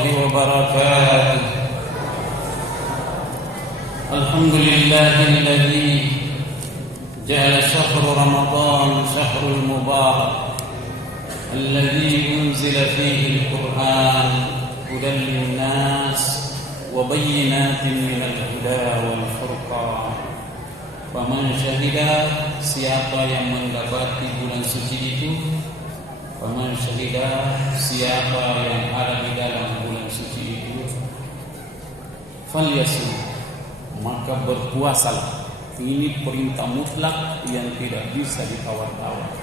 الله وبركاته. الحمد لله الذي جعل شهر رمضان شهر المبارك الذي أنزل فيه القرآن هدى للناس وبينات من الهدى والفرقان. Faman syahida, siapa yang mendapati bulan suci itu, faman syahida, siapa yang ada di dalam bulan suci itu, falyasum, maka berpuasalah. Ini perintah mutlak yang tidak bisa ditawar-tawar.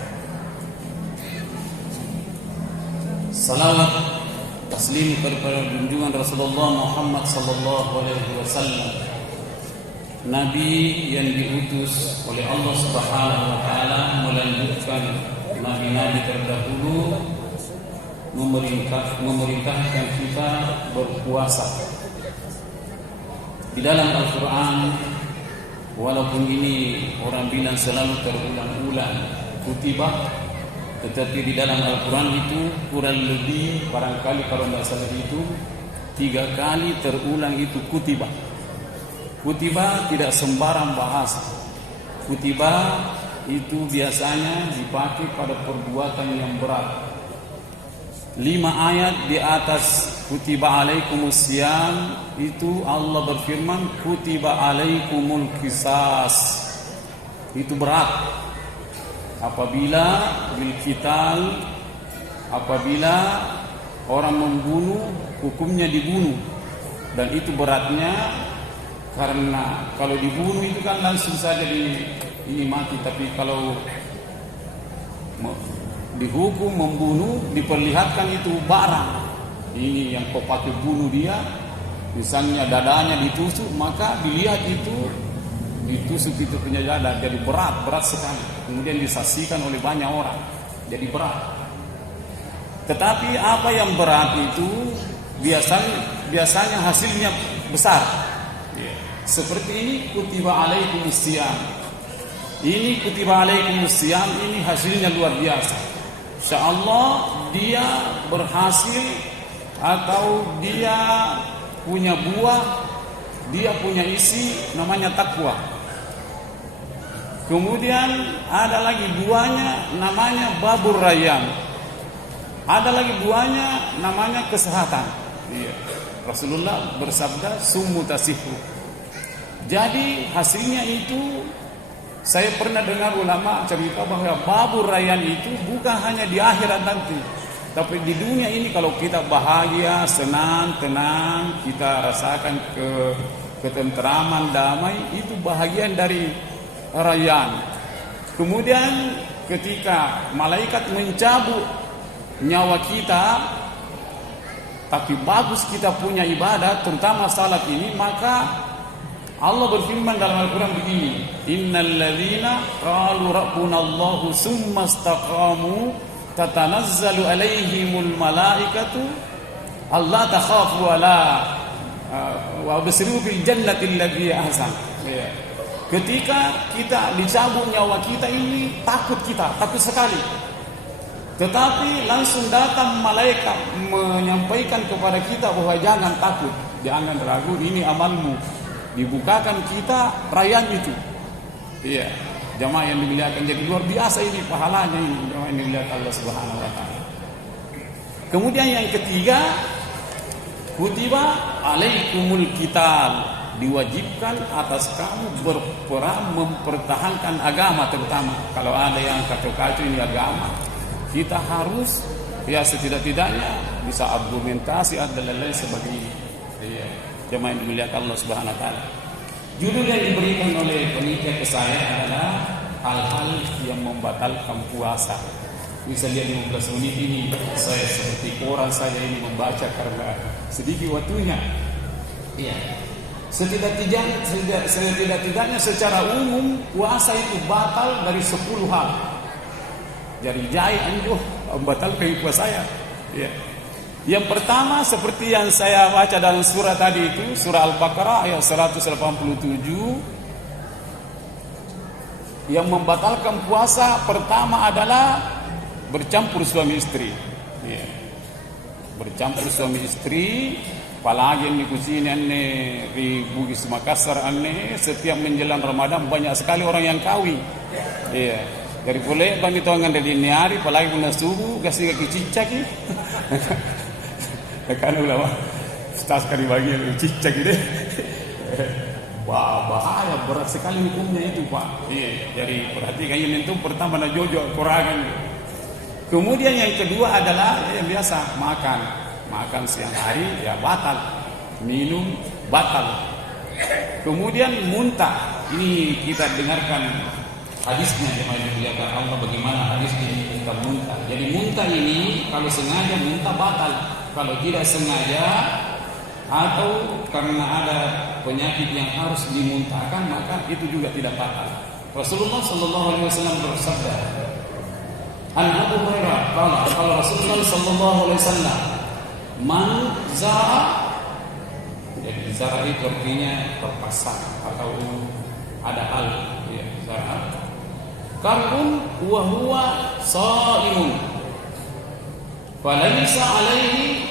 Salawat taslim kepada junjungan Rasulullah Muhammad sallallahu alaihi wasallam, Nabi yang diutus oleh Allah Subhanahu wa taala melanjutkan nabi-nabi terdahulu, memerintahkan kita berpuasa. Di dalam Al-Qur'an, walaupun ini orang bilang selalu terulang-ulang kutiba, tetapi di dalam Al-Quran itu kurang lebih, barangkali kalau tidak salah itu 3 kali terulang itu kutiba. Kutiba tidak sembarang bahasa. Kutiba itu biasanya dipakai pada perbuatan yang berat. 5 ayat di atas kutiba alaikumus siyam itu Allah berfirman kutiba alaikumul qisas. Itu berat. Apabila bil qital, apabila orang membunuh, hukumnya dibunuh. Dan itu beratnya karena kalau dibunuh itu kan langsung saja ini mati, tapi kalau dihukum membunuh diperlihatkan itu barang. Ini yang kau pakai bunuh dia, misalnya dadanya ditusuk, maka dilihat itu ditusuk itu punya dada, jadi berat sekali. Kemudian disaksikan oleh banyak orang, jadi berat. Tetapi apa yang berat itu biasanya hasilnya besar. Seperti ini kutiba alaikumus siyam. Ini kutiba alaikumus siyam, ini hasilnya luar biasa. Insyaallah dia berhasil atau dia punya buah, dia punya isi namanya takwa. Kemudian ada lagi buahnya namanya babur rayyan. Ada lagi buahnya namanya kesehatan. Rasulullah bersabda summu tasihu. Jadi hasilnya itu, saya pernah dengar ulama cerita bahwa babur rayyan itu bukan hanya di akhirat nanti, tapi di dunia ini kalau kita bahagia, senang, tenang, kita rasakan ketentraman, damai, itu bahagian dari rayyan. Kemudian ketika malaikat mencabut nyawa kita, tapi bagus kita punya ibadah, terutama salat ini, maka Allah berfirman dalam Al-Quran begini, innal ladzina qalu rabbunallahu summa istaqamu tatanazzalu alaihimul malaikatu alla takhafu wa abshiru bil jannati allati ahsan. Ketika kita dicabut nyawa kita ini, takut sekali. Tetapi langsung datang malaikat menyampaikan kepada kita bahwa jangan takut, jangan ragu, ini amalmu. Dibukakan kita rayyan itu. Iya, jamaah yang dimuliakan, jadi luar biasa ini pahalanya ini, jamaah yang dimuliakan Allah Subhanahu wa taala. Kemudian yang ketiga, kutiba alaikumul qital, diwajibkan atas kamu berperang mempertahankan agama, terutama kalau ada yang kacau-kacau ini agama. Kita harus setidak-tidaknya bisa argumentasi dan lain-lain sebagainya. Iya. Jemaah yang dimuliakan Allah Subhanahu wa taala. Judul yang diberikan oleh penitia ke saya adalah hal-hal yang membatalkan puasa. Bisa lihat 15 menit ini saya seperti orang saja ini membaca karena sedikit waktunya. Iya. Setidak-tidaknya secara umum puasa itu batal dari 10 hal. Jadi membatalkan puasa saya. Iya. Yang pertama seperti yang saya baca dalam surah tadi itu, surah Al-Baqarah ayat 187, yang membatalkan puasa pertama adalah bercampur suami istri. bercampur suami istri, apalagi di kusini di Bugis Makassar setiap menjelang Ramadan banyak sekali orang yang kawin. Iya. Dari boleh bang itu angan dari ini hari, apalagi guna subuh kasih kaki cicak ni. Kan ulama stas kali bagi cicak ini. Wah, bahaya, berat sekali hukumnya itu, Pak. Iya, jadi perhatikan ini itu pertama na jojo kurangan. Kemudian yang kedua adalah yang biasa makan siang hari ya batal, minum batal. Kemudian muntah, ini kita dengarkan hadisnya yang dimuliakan Allah bagaimana hadis ini tentang muntah. Jadi muntah ini kalau sengaja muntah batal, kalau tidak sengaja atau karena ada penyakit yang harus dimuntahkan maka itu juga tidak batal. Rasulullah sallallahu alaihi wasallam bersabda, An Abu Hurairah kalau Rasulullah sallallahu alaihi wasallam man zara, jadi zara itu artinya terpasang atau ada hal ya, zara karbun wa huwa shaimun falaysa alaihi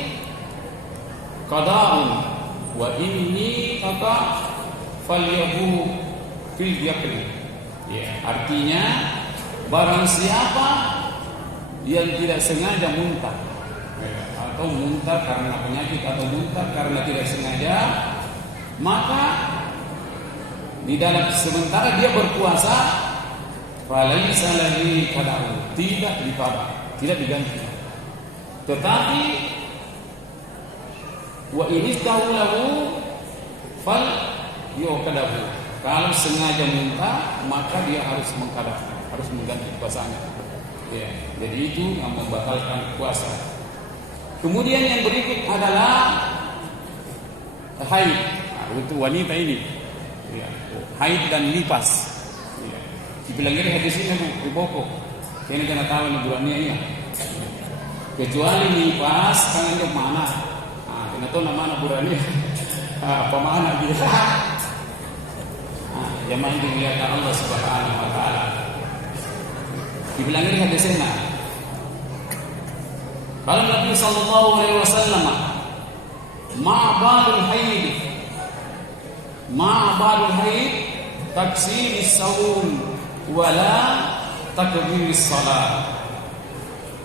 qada'un wa inni falyahu fil yaqin. Ya, artinya barang siapa yang tidak sengaja muntah atau muntah karena penyakit atau muntah karena tidak sengaja, maka di dalam sementara dia berpuasa falaysa lahu qada'un, tidak diqada, tidak diganti. Tetapi wa ini tahu lahu fal yuqadahu, kalau sengaja muntah maka dia harus mengqada, harus mengganti puasanya. Ya, jadi itu yang membatalkan puasa. Kemudian yang berikut adalah haid. Nah, itu wanita ini. Ya, haid dan nifas. Ya. Dibilang ini hadis ini di pokok. Ini kena tahu ini bulannya ini. Kecuali nifas kan itu mana? Kena tahu nama bulannya. Apa mana dia? Yang mana dilihat Allah Subhanahu wa taala. Dibilang ini hadisnya. Kalau Nabi sallallahu alaihi wasallam ma'badul haid taksir as-sawm wala takbir as-salat.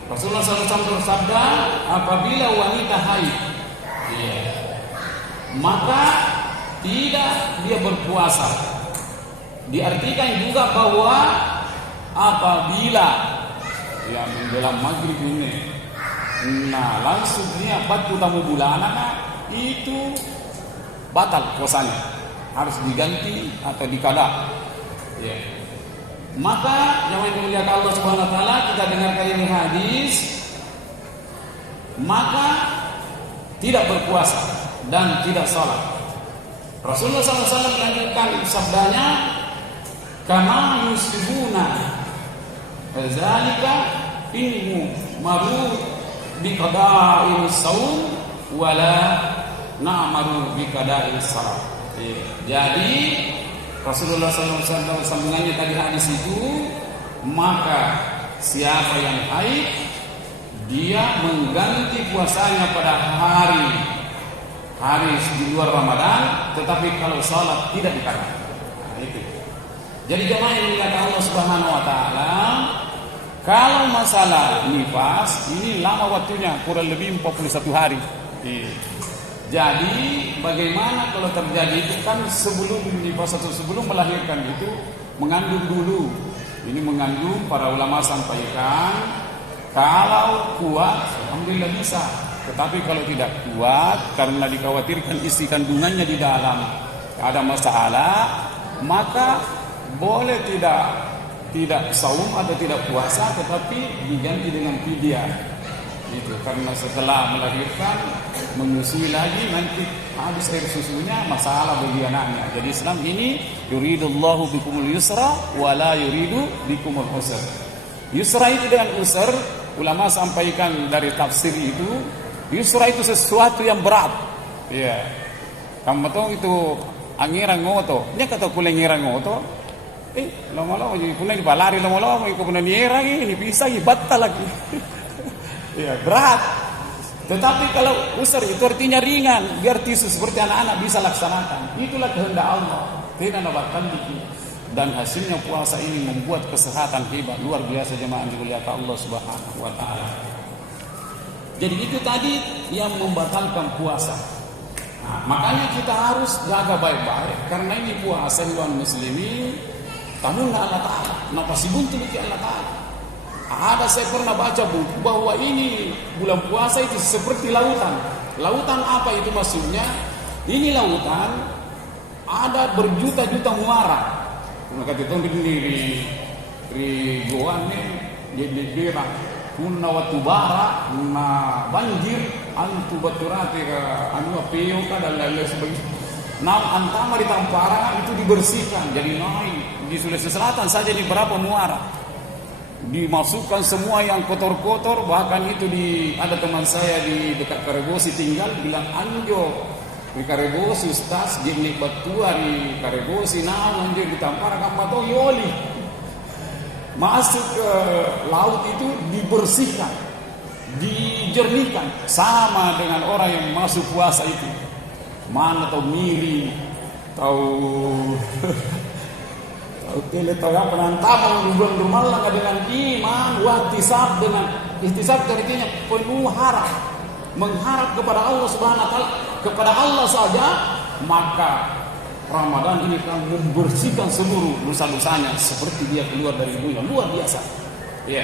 Rasulullah SAW bersabda, apabila wanita haid maka tidak dia berpuasa. Diartikan juga bahwa apabila ya menjelang maghrib ini, nah langsung dia batu tamu bulanan, itu batal puasanya, harus diganti atau dikada. Ya. Maka yang dimuliakan Allah Subhanahu wa taala, kita dengarkan ini hadis, maka tidak berpuasa dan tidak salat. Rasulullah SAW melanjutkan sabdanya, kama yusibuna zalika ilmu maru biqada'il saum wala na'maru biqada'il salat. Jadi Rasulullah SAW sambungannya tadi hadis itu, maka siapa yang haid dia mengganti puasanya pada hari di luar Ramadan, tetapi kalau salat tidak dikatakan. Nah, itu. Jadi jemaah yang dimuliakan Allah Subhanahu wa taala, kalau masalah nifas ini lama waktunya, kurang lebih 41 hari. Jadi bagaimana kalau terjadi itu kan sebelum nifas atau sebelum melahirkan itu mengandung dulu. Ini mengandung, para ulama sampaikan kalau kuat alhamdulillah bisa. Tetapi kalau tidak kuat karena dikhawatirkan isi kandungannya di dalam ada masalah, maka boleh tidak saum atau tidak puasa, tetapi diganti dengan fidyah. Itu karena setelah melahirkan menyusui lagi, nanti habis air susunya, masalah bagi anaknya. Jadi Islam ini yuridullahu bikumul yusra wa la yuridu bikumul usra. Yusra itu dengan usr, ulama sampaikan dari tafsir itu, yusra itu sesuatu yang berat. Ya. Kamu tahu itu angiran ngoto. Nya kata kulen ngiran ngoto. Lama-lama jadi kulen di balari, lama-lama ikut kulen ngira ini bisa batal lagi. Ya, berat. Tetapi kalau usar itu artinya ringan, biar tisu seperti anak-anak bisa laksanakan. Itulah kehendak Allah. Tidak nabatkan dikit. Dan hasilnya puasa ini membuat kesehatan hebat, luar biasa jemaah dimuliakan Allah Subhanahu wa taala. Jadi itu tadi yang membatalkan puasa. Nah, makanya kita harus jaga baik-baik karena ini puasa bulan muslimin tamun Allah taala. Napa si buntu bagi Allah taala. Ada saya pernah baca buku bahwa ini bulan puasa itu seperti lautan. Lautan apa itu maksudnya? Ini lautan ada berjuta-juta muara. Maka itu di goan di daerah kunna watu bara na banjir antu baturati ka anu apeo ka dan lain sebagainya. Nah, antama di Tampara itu dibersihkan jadi naik di Sulawesi Selatan saja di berapa muara. Dimasukkan semua yang kotor-kotor, bahkan itu ada teman saya di dekat Karebosi tinggal bilang anjo di Karebosi Ustaz jenglik batua di Karebosi anjir di Tampara kampato yoli masuk ke laut itu dibersihkan dijernihkan sama dengan orang yang masuk puasa itu mana tahu miri tahu Tele tahu penantaman bulan rumalang dengan iman, wahtisab dengan ihtisab artinya penuh harap, mengharap kepada Allah Subhanahu wa taala, kepada Allah saja, maka Ramadan ini akan membersihkan seluruh dosa-dosanya seperti dia keluar dari dunia, luar biasa. Ya.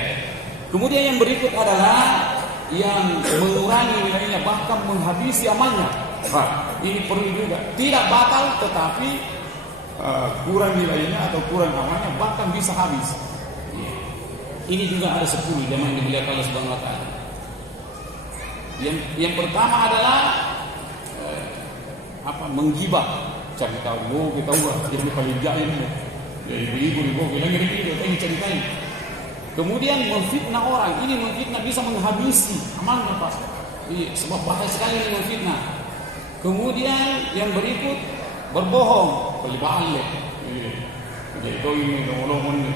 Kemudian yang berikut adalah yang mengurangi nilainya bahkan menghabisi amalnya. Nah, ini perlu juga tidak batal tetapi kurang nilainya atau kurang amalnya bahkan bisa habis. Ini juga ada 10 jemaah yang dimuliakan Allah Subhanahu wa taala. Yang pertama adalah menggibah. Cari tahu kita jadi paling jahil. Ya ibu-ibu bilang gitu ini ceritain. Kemudian memfitnah orang, ini memfitnah bisa menghabisi amalnya pas. Iya, sebab bahaya sekali ini memfitnah. Kemudian yang berikut berbohong, pelibalik. Jadi kau ini ngomong ini.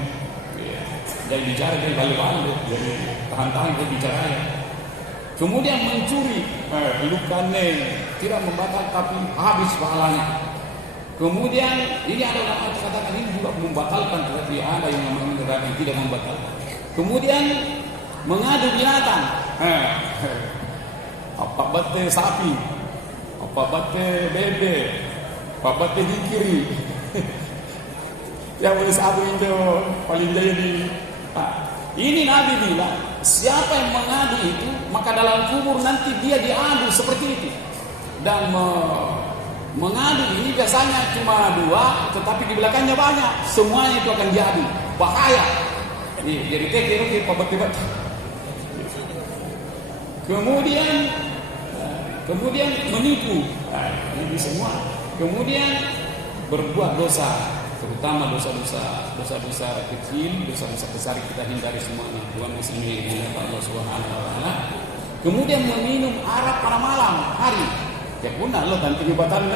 Jadi bicara dari balik-balik, jadi tahan-tahan dia bicara ya. Kemudian mencuri, lukannya tidak membatal tapi habis pahalanya. Kemudian ini ada ulama katakan ini juga membatalkan, tetapi ada yang mengatakan tidak membatalkan. Kemudian mengadu binatang, apa bate sapi, apa bate bebek, apa bate di kiri. Yang boleh sapi itu paling jaya di. Ini Nabi bilang, siapa yang mengadu itu, maka dalam kubur nanti dia diadu seperti itu. Dan mengadu ini biasanya cuma 2, tetapi di belakangnya banyak. Semuanya itu akan diadu. Bahaya. Jadi tekir pabat-pabat. Kemudian menipu. Ini semua. Kemudian berbuat dosa. Terutama dosa-dosa kecil, dosa-dosa besar kita hindari semuanya. Tuhan muslimin yang Allah Subhanahu wa taala. Kemudian meminum arak pada malam hari. Ya pun Allah tanti ibatan.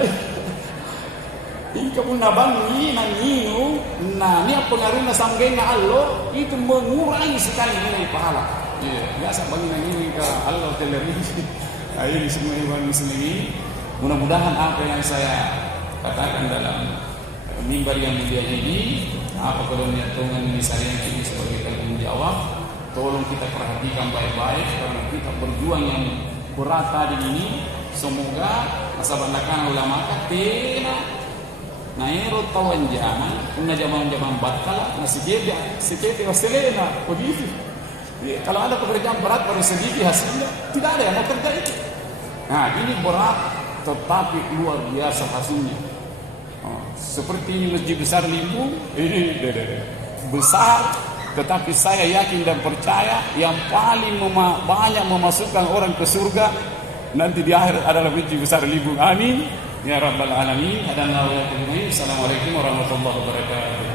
Ika pun nabangi nanginu, nah ni pengaruhna samgenga Allah itu mengurangi sekali nilai pahala. Iya, biasa bangi nanginu ke Allah televisi. Ayo semua iwan muslimin, mudah-mudahan apa yang saya katakan dalam mimbar yang mulia ini, apa kalau niat Tuhan ini saya ini sebagai tanggung jawab, tolong kita perhatikan baik-baik karena kita berjuang yang berat tadi ini. Semoga masabandakan ulama katena naero tawan zaman, punya zaman batal, nasi jebe waselena begitu. Kalau ada pekerjaan berat baru sedikit hasilnya, tidak ada yang mau kerja itu. Nah ini berat tetapi luar biasa hasilnya. Seperti ini masjid besar Limbung, ini besar, tetapi saya yakin dan percaya yang paling banyak memasukkan orang ke surga nanti di akhir adalah masjid besar Limbung. Amin ya rabbal alamin. Assalamualaikum warahmatullahi wabarakatuh.